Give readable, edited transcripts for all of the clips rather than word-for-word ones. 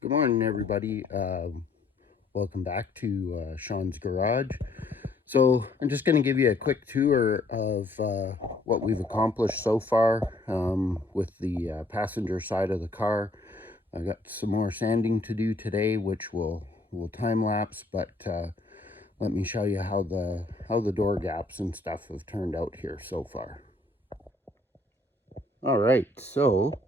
Good morning, everybody. Welcome back to Shawn's Garage. So I'm just going to give you a quick tour of what we've accomplished so far with the passenger side of the car. I got some more sanding to do today, which will time lapse, but let me show you how the door gaps and stuff have turned out here so far. All right, so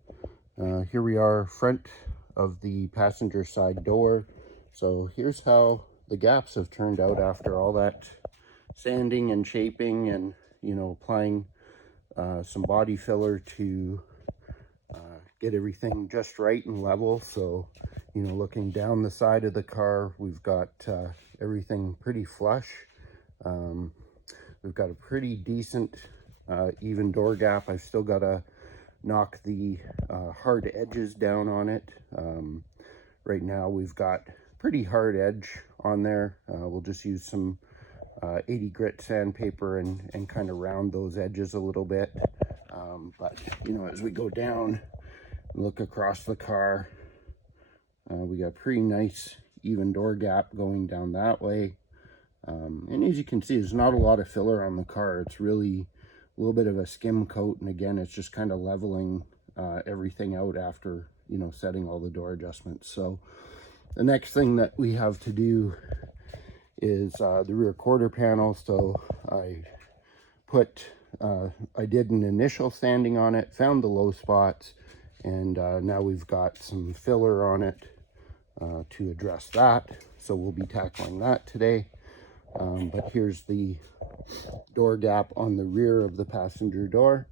here we are, front of the passenger side door. So here's how the gaps have turned out after all that sanding and shaping and, applying some body filler to get everything just right and level. So, looking down the side of the car, we've got everything pretty flush. We've got a pretty decent even door gap. I've still got to knock the hard edges down on it. Right now we've got pretty hard edge on there. We'll just use some 80 grit sandpaper and kind of round those edges a little bit. But as we go down, look across the car, we got pretty nice even door gap going down that way. And as you can see, there's not a lot of filler on the car. It's really a little bit of a skim coat, and again, it's just kind of leveling everything out after setting all the door adjustments. So the next thing that we have to do is the rear quarter panel. So I did an initial sanding on it, found the low spots, and now we've got some filler on it to address that. So we'll be tackling that today. But here's the door gap on the rear of the passenger door.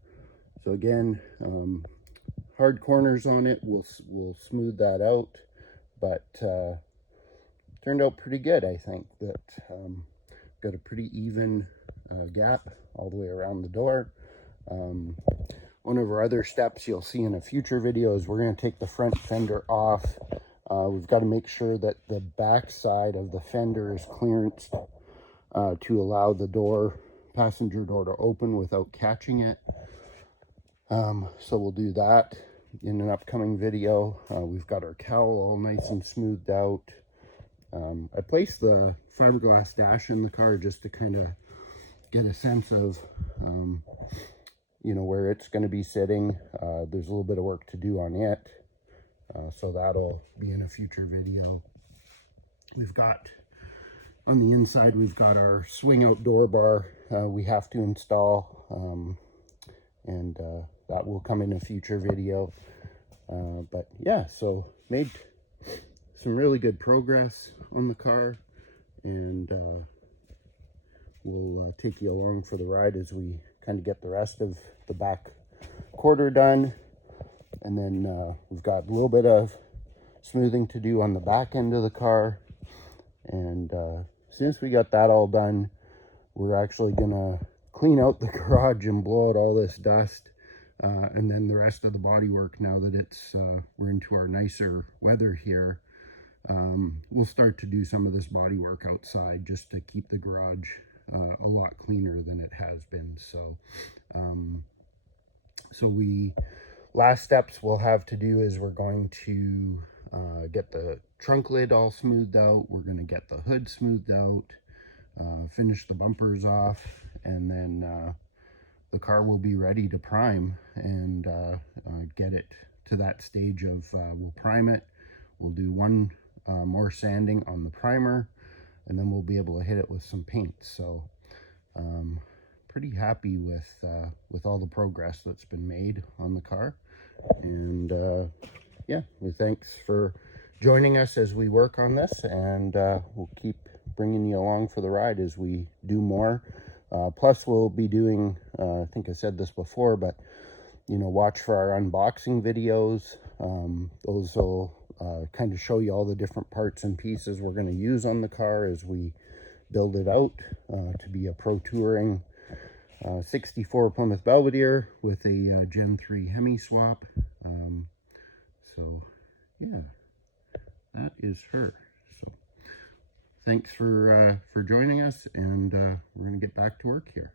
So again, hard corners on it, we'll smooth that out, but turned out pretty good. I think that got a pretty even gap all the way around the door. One of our other steps you'll see in a future video is we're going to take the front fender off. We've got to make sure that the back side of the fender is clearanced to allow the passenger door to open without catching it. So we'll do that in an upcoming video. We've got our cowl all nice and smoothed out. I placed the fiberglass dash in the car just to kind of get a sense of where it's going to be sitting. There's a little bit of work to do on it, so that'll be in a future video. We've got on the inside, we've got our swing out door bar we have to install, and that will come in a future video. But yeah, so made some really good progress on the car, and we'll take you along for the ride as we kind of get the rest of the back quarter done. And then we've got a little bit of smoothing to do on the back end of the car. And as soon as we got that all done, we're actually gonna clean out the garage and blow out all this dust. And then the rest of the body work, now that it's we're into our nicer weather here, we'll start to do some of this body work outside just to keep the garage a lot cleaner than it has been. So last steps we'll have to do is we're going to get the trunk lid all smoothed out. We're going to get the hood smoothed out, finish the bumpers off, and then the car will be ready to prime and get it to that stage of we'll prime it. We'll do one more sanding on the primer, and then we'll be able to hit it with some paint. So pretty happy with all the progress that's been made on the car. And yeah, well, thanks for joining us as we work on this, and we'll keep bringing you along for the ride as we do more. Plus we'll be doing, I think I said this before, but watch for our unboxing videos. Those will kind of show you all the different parts and pieces we're going to use on the car as we build it out to be a pro touring 64 Plymouth Belvedere with a Gen 3 Hemi swap. So yeah, that is her. So thanks for joining us, and we're going to get back to work here.